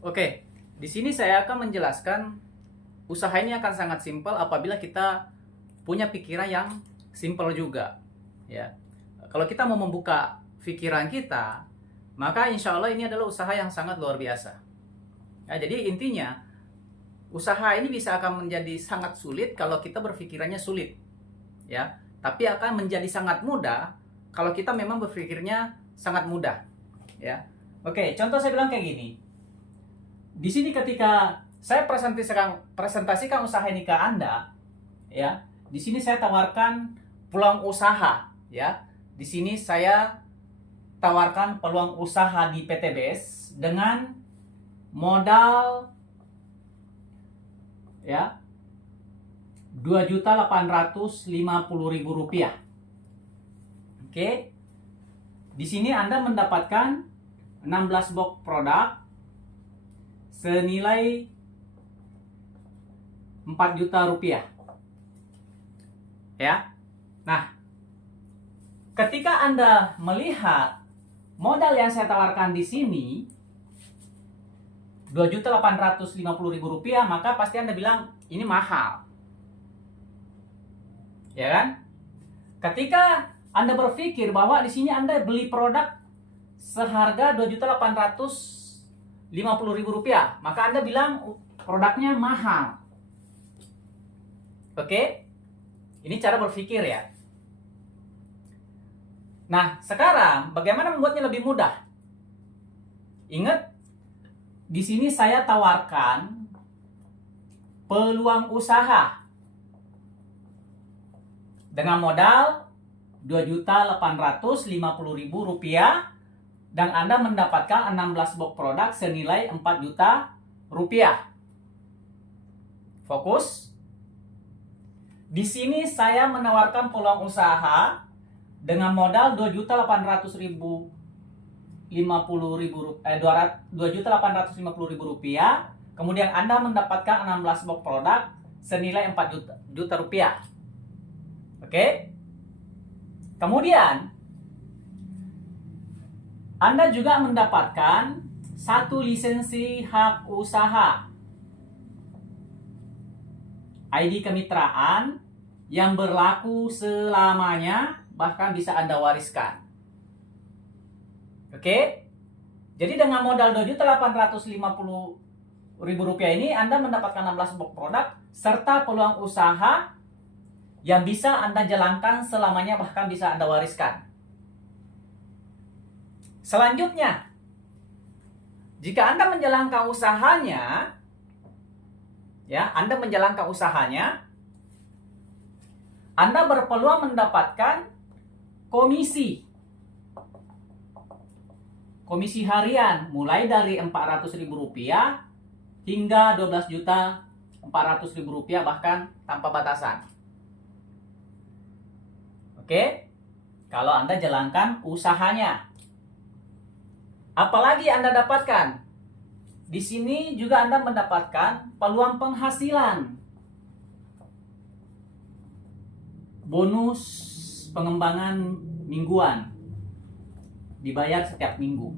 Oke, di sini saya akan menjelaskan usaha ini akan sangat simpel apabila kita punya pikiran yang simpel juga. Ya, kalau kita mau membuka pikiran kita, maka insya Allah ini adalah usaha yang sangat luar biasa. Ya, jadi intinya usaha ini bisa akan menjadi sangat sulit kalau kita berpikirannya sulit, ya. Tapi akan menjadi sangat mudah kalau kita memang berpikirnya sangat mudah, ya. Oke, contoh saya bilang kayak gini. Di sini ketika saya presentasikan usaha ini ke Anda, ya. Di sini saya tawarkan peluang usaha, ya. Di sini saya tawarkan peluang usaha di PTBS dengan modal ya Rp2.850.000. Oke. Di sini Anda mendapatkan 16 box produk senilai Rp4.000.000. Ya. Nah, ketika Anda melihat modal yang saya tawarkan di sini Rp2.850.000, maka pasti Anda bilang ini mahal. Ya kan? Ketika Anda berpikir bahwa di sini Anda beli produk seharga Rp2.850.000, maka Anda bilang produknya mahal. Oke? Ini cara berpikir ya. Nah, sekarang bagaimana membuatnya lebih mudah? Ingat, di sini saya tawarkan peluang usaha dengan modal Rp2.850.000 dan Anda mendapatkan 16 box produk senilai Rp4.000.000. Fokus. Di sini saya menawarkan peluang usaha dengan modal Rp2.850.000. Kemudian Anda mendapatkan 16 box produk senilai Rp4.000.000. Oke? Kemudian Anda juga mendapatkan satu lisensi hak usaha ID kemitraan yang berlaku selamanya, bahkan bisa Anda wariskan. Oke? Jadi dengan modal Rp2.850.000 ini Anda mendapatkan 16 box produk serta peluang usaha yang bisa Anda jalankan selamanya, bahkan bisa Anda wariskan. Selanjutnya, jika Anda menjalankan usahanya, Anda berpeluang mendapatkan komisi harian mulai dari Rp400.000 hingga Rp12.400.000, bahkan tanpa batasan. Oke? Kalau Anda jalankan usahanya. Apalagi Anda dapatkan? Di sini juga Anda mendapatkan peluang penghasilan. Bonus pengembangan mingguan. Dibayar setiap minggu.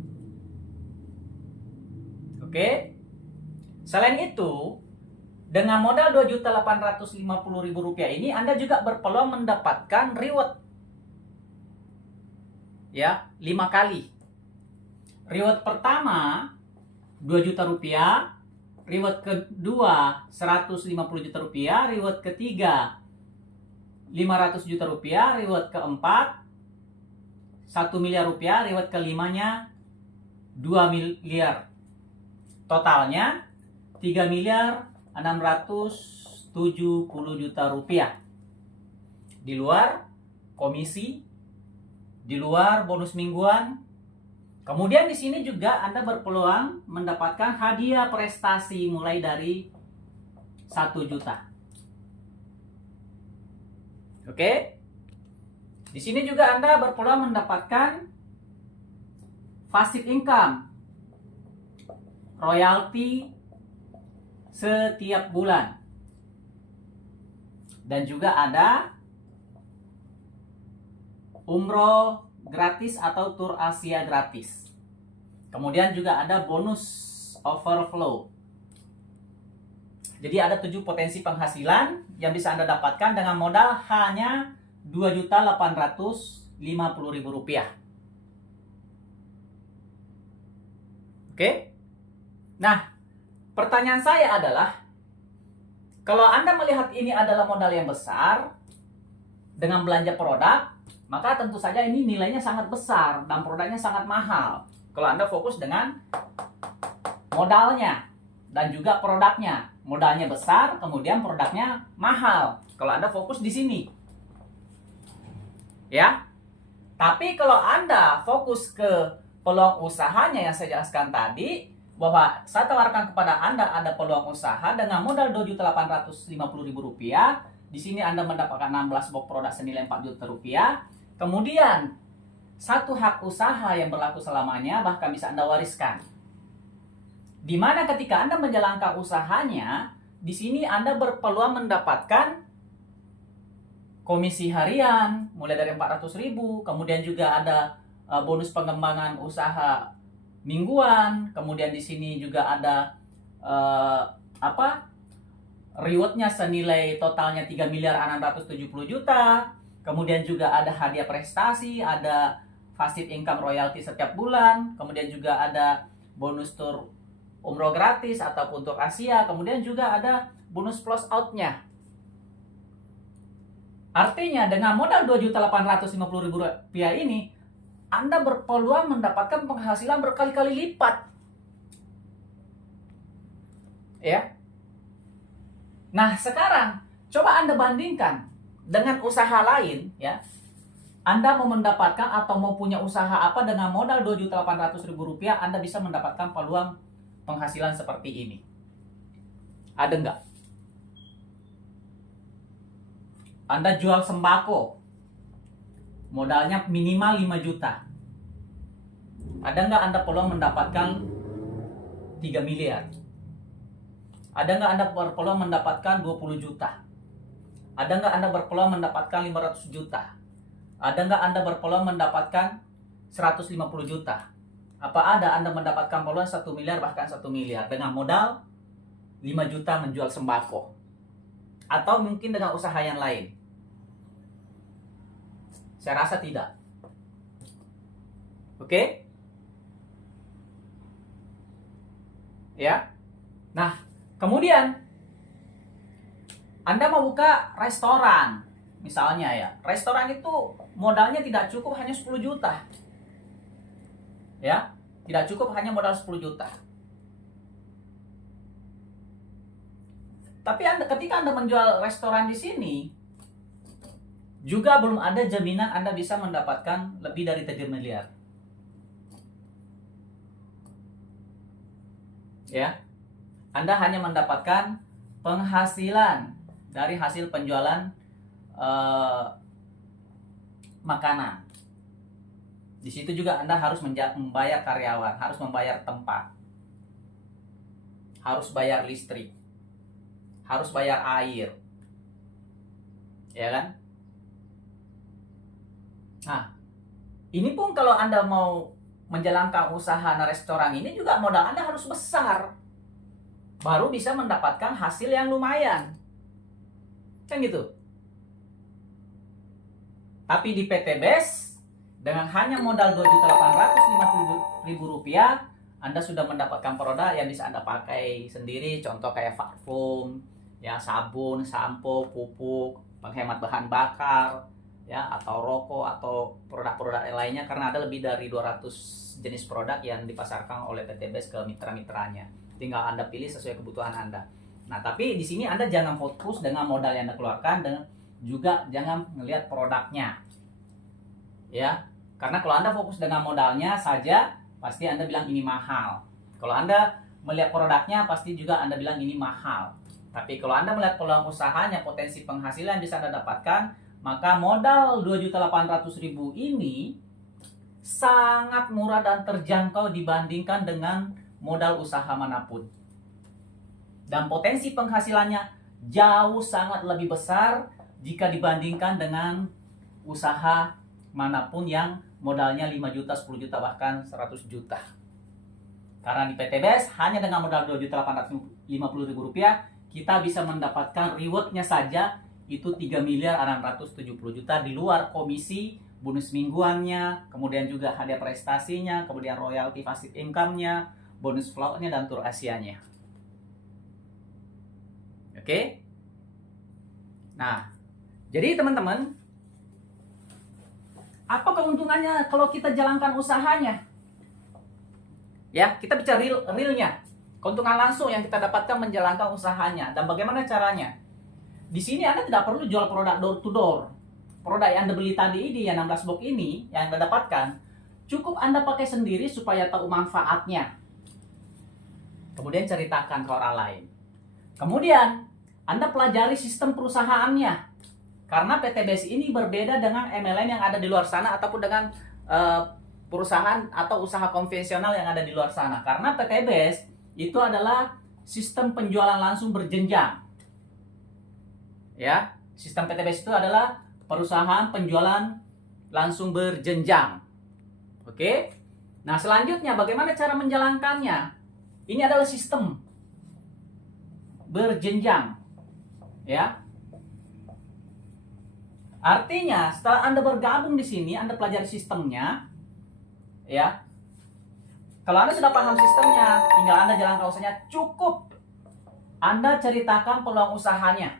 Oke? Selain itu, dengan modal Rp2.850.000 ini Anda juga berpeluang mendapatkan reward. Ya, 5 kali. Reward pertama Rp2.000.000, reward kedua Rp150.000.000, reward ketiga Rp500.000.000, reward keempat Rp1.000.000.000, reward kelimanya Rp2.000.000.000. Totalnya Rp3.670.000.000. Di luar komisi, di luar bonus mingguan. Kemudian di sini juga Anda berpeluang mendapatkan hadiah prestasi mulai dari 1 juta. Oke? Di sini juga Anda berpeluang mendapatkan passive income, royalti setiap bulan. Dan juga ada umroh gratis atau tur Asia gratis. Kemudian juga ada bonus overflow. Jadi ada 7 potensi penghasilan yang bisa Anda dapatkan dengan modal hanya Rp2.850.000. Oke? Nah, pertanyaan saya adalah, kalau Anda melihat ini adalah modal yang besar dengan belanja produk, maka tentu saja ini nilainya sangat besar dan produknya sangat mahal. Kalau Anda fokus dengan modalnya dan juga produknya. Modalnya besar, kemudian produknya mahal. Kalau Anda fokus di sini. Ya. Tapi kalau Anda fokus ke peluang usahanya yang saya jelaskan tadi, bahwa saya tawarkan kepada Anda ada peluang usaha dengan modal Rp2.850.000. Di sini Anda mendapatkan 16 box produk senilai Rp4 juta. Kemudian, satu hak usaha yang berlaku selamanya, bahkan bisa Anda wariskan. Di mana ketika Anda menjalankan usahanya, di sini Anda berpeluang mendapatkan komisi harian mulai dari 400.000, kemudian juga ada bonus pengembangan usaha mingguan, kemudian di sini juga ada rewardnya senilai totalnya 3.670.000.000, kemudian juga ada hadiah prestasi, ada passive income royalty setiap bulan, kemudian juga ada bonus tour umroh gratis ataupun untuk Asia, kemudian juga ada bonus plus out-nya. Artinya dengan modal Rp2.850.000 ini, Anda berpeluang mendapatkan penghasilan berkali-kali lipat. Ya. Nah, sekarang coba Anda bandingkan dengan usaha lain, ya. Anda mau mendapatkan atau mau punya usaha apa dengan modal Rp2.800.000, Anda bisa mendapatkan peluang penghasilan seperti ini. Ada nggak? Anda jual sembako, modalnya minimal 5 juta. Ada nggak Anda peluang mendapatkan 3 miliar? Ada nggak Anda berpeluang mendapatkan 20 juta? Ada nggak Anda berpeluang mendapatkan 500 juta? Ada nggak Anda berpeluang mendapatkan 150 juta? Apa ada Anda mendapatkan peluang 1 miliar bahkan 1 miliar dengan modal 5 juta menjual sembako? Atau mungkin dengan usaha yang lain? Saya rasa tidak. Oke? Ya. Nah, kemudian Anda mau buka restoran. Misalnya ya, restoran itu modalnya tidak cukup hanya 10 juta. Ya, tidak cukup hanya modal 10 juta. Tapi ketika Anda menjual restoran di sini, juga belum ada jaminan Anda bisa mendapatkan lebih dari 3 miliar. Ya. Anda hanya mendapatkan penghasilan dari hasil penjualan makanan. Di situ juga Anda harus membayar karyawan, harus membayar tempat, harus bayar listrik, harus bayar air, ya kan? Nah, ini pun kalau Anda mau menjalankan usaha restoran ini juga modal Anda harus besar, baru bisa mendapatkan hasil yang lumayan, kan gitu. Tapi di PT BES, dengan hanya modal Rp2.850.000, Anda sudah mendapatkan produk yang bisa Anda pakai sendiri. Contoh kayak parfum, ya, sabun, sampo, pupuk, penghemat bahan bakar, ya, atau rokok atau produk-produk lainnya, karena ada lebih dari 200 jenis produk yang dipasarkan oleh PT BES ke mitra-mitranya. Tinggal Anda pilih sesuai kebutuhan Anda. Nah, tapi di sini Anda jangan fokus dengan modal yang Anda keluarkan, dan juga jangan melihat produknya. Ya, karena kalau Anda fokus dengan modalnya saja, pasti Anda bilang ini mahal. Kalau Anda melihat produknya, pasti juga Anda bilang ini mahal. Tapi kalau Anda melihat peluang usahanya, potensi penghasilan yang bisa Anda dapatkan, maka modal Rp2.800.000 ini sangat murah dan terjangkau dibandingkan dengan modal usaha manapun. Dan potensi penghasilannya jauh sangat lebih besar jika dibandingkan dengan usaha manapun yang modalnya 5 juta, 10 juta, bahkan 100 juta. Karena di PTBS hanya dengan modal Rp2.850.000 kita bisa mendapatkan rewardnya saja itu 3.670.000.000 di luar komisi, bonus mingguannya, kemudian juga hadiah prestasinya, kemudian royalti passive income-nya, bonus float-nya, dan tur Asia-nya. Oke? Nah, jadi teman-teman, apa keuntungannya kalau kita jalankan usahanya? Ya, kita bicara realnya. Keuntungan langsung yang kita dapatkan menjalankan usahanya. Dan bagaimana caranya? Di sini Anda tidak perlu jual produk door to door. Produk yang Anda beli tadi ini, yang 16 box ini, yang Anda dapatkan, cukup Anda pakai sendiri supaya tahu manfaatnya. Kemudian ceritakan ke orang lain. Kemudian, Anda pelajari sistem perusahaannya. Karena PTBS ini berbeda dengan MLM yang ada di luar sana ataupun dengan perusahaan atau usaha konvensional yang ada di luar sana. Karena PTBS itu adalah sistem penjualan langsung berjenjang. Ya, sistem PTBS itu adalah perusahaan penjualan langsung berjenjang. Oke? Nah, selanjutnya bagaimana cara menjalankannya? Ini adalah sistem berjenjang. Ya. Artinya, setelah Anda bergabung di sini, Anda pelajari sistemnya, ya. Kalau Anda sudah paham sistemnya, tinggal Anda jalankan usahanya, cukup Anda ceritakan peluang usahanya.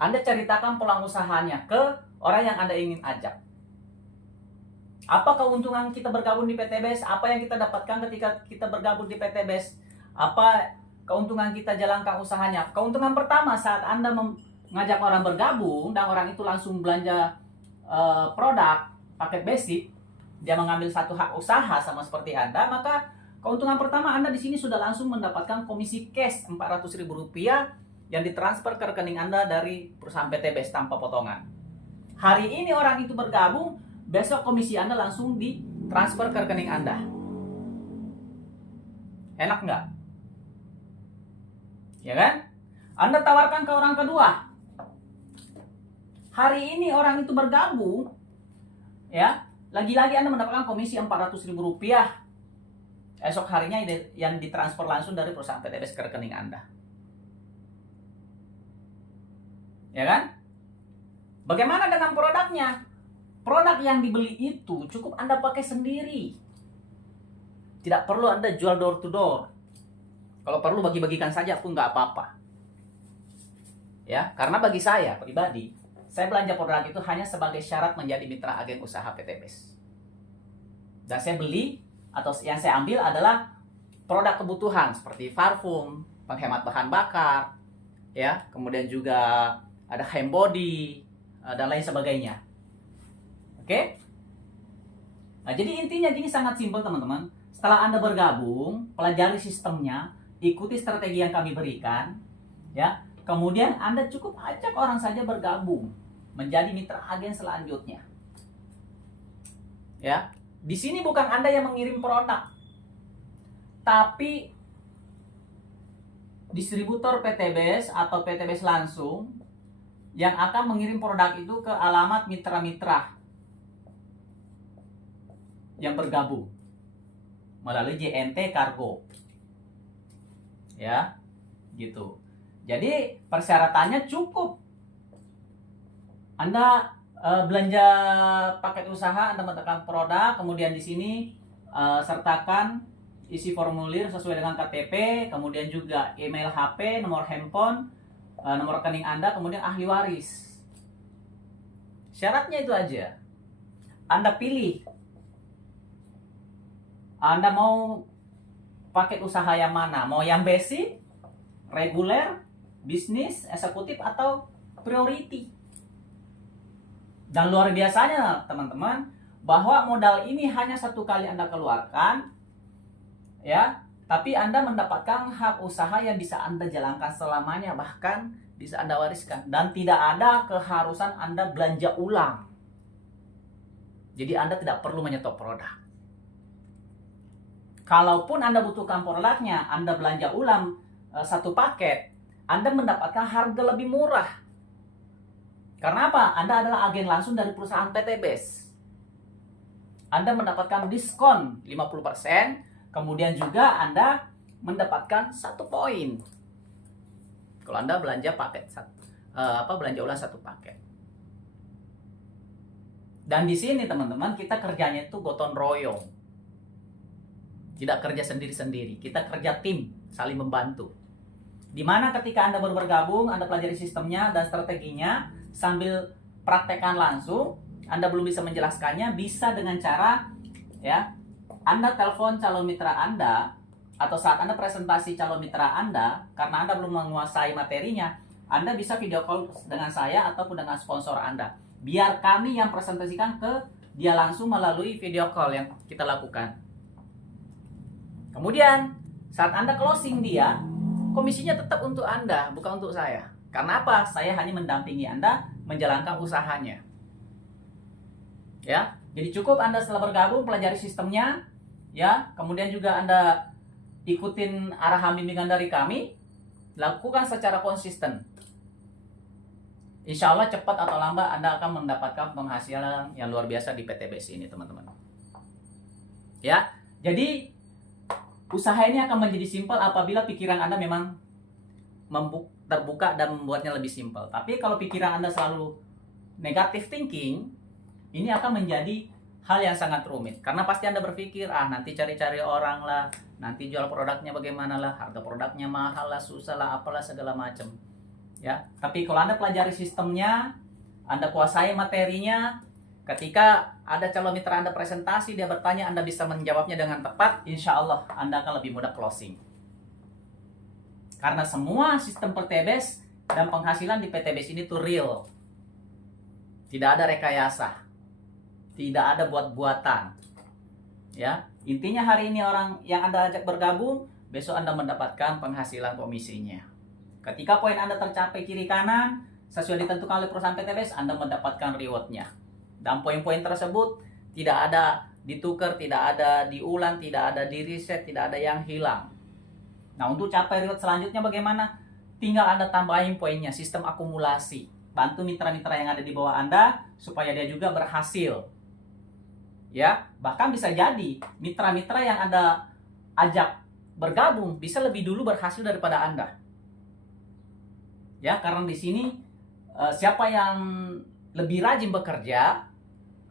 Anda ceritakan peluang usahanya ke orang yang Anda ingin ajak. Apa keuntungan kita bergabung di PTBS? Apa yang kita dapatkan ketika kita bergabung di PTBS? Apa keuntungan kita jalankan usahanya? Keuntungan pertama saat Anda mengajak orang bergabung dan orang itu langsung belanja produk paket basic, dia mengambil satu hak usaha sama seperti Anda, maka keuntungan pertama Anda di sini sudah langsung mendapatkan komisi cash Rp400.000 yang ditransfer ke rekening Anda dari perusahaan PTBS tanpa potongan. Hari ini orang itu bergabung, besok komisi Anda langsung ditransfer ke rekening Anda. Enak nggak? Ya kan? Anda tawarkan ke orang kedua. Hari ini orang itu bergabung, ya, lagi-lagi Anda mendapatkan komisi Rp400.000. Esok harinya yang ditransfer langsung dari perusahaan PTBS ke rekening Anda. Ya kan? Bagaimana dengan produknya? Produk yang dibeli itu cukup Anda pakai sendiri. Tidak perlu Anda jual door to door. Kalau perlu bagi-bagikan saja pun nggak apa-apa. Ya, karena bagi saya pribadi, saya belanja produk itu hanya sebagai syarat menjadi mitra agen usaha PTBS. Dan saya beli atau yang saya ambil adalah produk kebutuhan seperti parfum, penghemat bahan bakar, ya, kemudian juga ada hand body dan lain sebagainya. Oke? Nah, jadi intinya gini, sangat simpel teman-teman. Setelah Anda bergabung, pelajari sistemnya, ikuti strategi yang kami berikan, ya. Kemudian Anda cukup ajak orang saja bergabung menjadi mitra agen selanjutnya. Ya. Di sini bukan Anda yang mengirim produk, tapi distributor PTBS atau PTBS langsung yang akan mengirim produk itu ke alamat mitra-mitra yang bergabung melalui JNT Cargo. Ya, gitu. Jadi persyaratannya cukup Anda belanja paket usaha, Anda menetapkan produk, kemudian di sini sertakan isi formulir sesuai dengan KTP, kemudian juga email HP, nomor handphone, nomor rekening Anda, kemudian ahli waris. Syaratnya itu aja. Anda pilih. Anda mau paket usaha yang mana? Mau yang basic, reguler, bisnis, eksekutif, atau priority? Dan luar biasanya teman-teman, bahwa modal ini hanya satu kali Anda keluarkan, ya, tapi Anda mendapatkan hak usaha yang bisa Anda jalankan selamanya, bahkan bisa Anda wariskan. Dan tidak ada keharusan Anda belanja ulang. Jadi Anda tidak perlu menyetop produk. Kalaupun Anda butuhkan produknya, Anda belanja ulang satu paket, Anda mendapatkan harga lebih murah. Karena apa? Anda adalah agen langsung dari perusahaan PTBS. Anda mendapatkan diskon 50%, Kemudian juga Anda mendapatkan 1 poin kalau Anda belanja paket belanja ulang 1 paket. Dan di sini teman-teman, kita kerjanya itu gotong royong. Tidak kerja sendiri-sendiri, kita kerja tim, saling membantu. Dimana ketika Anda baru bergabung, Anda pelajari sistemnya dan strateginya, sambil praktekkan langsung, Anda belum bisa menjelaskannya, bisa dengan cara ya, Anda telepon calon mitra Anda, atau saat Anda presentasi calon mitra Anda, karena Anda belum menguasai materinya, Anda bisa video call dengan saya ataupun dengan sponsor Anda. Biar kami yang presentasikan ke dia langsung melalui video call yang kita lakukan. Kemudian, saat Anda closing dia, komisinya tetap untuk Anda, bukan untuk saya. Karena apa? Saya hanya mendampingi Anda menjalankan usahanya. Ya, jadi cukup Anda setelah bergabung pelajari sistemnya, ya. Kemudian juga Anda ikutin arahan bimbingan dari kami, lakukan secara konsisten. Insya Allah cepat atau lambat Anda akan mendapatkan penghasilan yang luar biasa di PTBS ini, teman-teman. Ya, jadi usaha ini akan menjadi simpel apabila pikiran Anda memang terbuka dan membuatnya lebih simpel. Tapi kalau pikiran Anda selalu negative thinking, ini akan menjadi hal yang sangat rumit. Karena pasti Anda berpikir, nanti cari-cari orang lah, nanti jual produknya bagaimana lah, harga produknya mahal lah, susah lah, apalah segala macam. Ya, tapi kalau Anda pelajari sistemnya, Anda kuasai materinya, ketika ada calon mitra Anda presentasi, dia bertanya, Anda bisa menjawabnya dengan tepat, insya Allah Anda akan lebih mudah closing. Karena semua sistem PTBS dan penghasilan di PTBS ini tuh real. Tidak ada rekayasa. Tidak ada buat-buatan. Ya, intinya hari ini orang yang Anda ajak bergabung, besok Anda mendapatkan penghasilan komisinya. Ketika poin Anda tercapai kiri kanan, sesuai ditentukan oleh perusahaan PTBS, Anda mendapatkan rewardnya. Dan poin-poin tersebut tidak ada ditukar, tidak ada diulang, tidak ada di reset, tidak ada yang hilang. Nah, untuk capai reward selanjutnya bagaimana? Tinggal Anda tambahin poinnya, sistem akumulasi. Bantu mitra-mitra yang ada di bawah Anda supaya dia juga berhasil. Ya, bahkan bisa jadi mitra-mitra yang Anda ajak bergabung bisa lebih dulu berhasil daripada Anda. Ya, karena di sini siapa yang lebih rajin bekerja,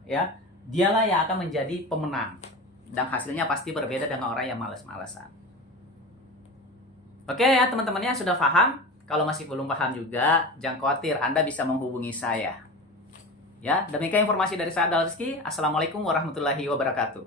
ya, dialah yang akan menjadi pemenang. Dan hasilnya pasti berbeda dengan orang yang malas-malasan. Oke ya teman-teman, ya sudah paham? Kalau masih belum paham juga, jangan khawatir, Anda bisa menghubungi saya. Ya, demikian informasi dari saya, Rizky. Assalamualaikum warahmatullahi wabarakatuh.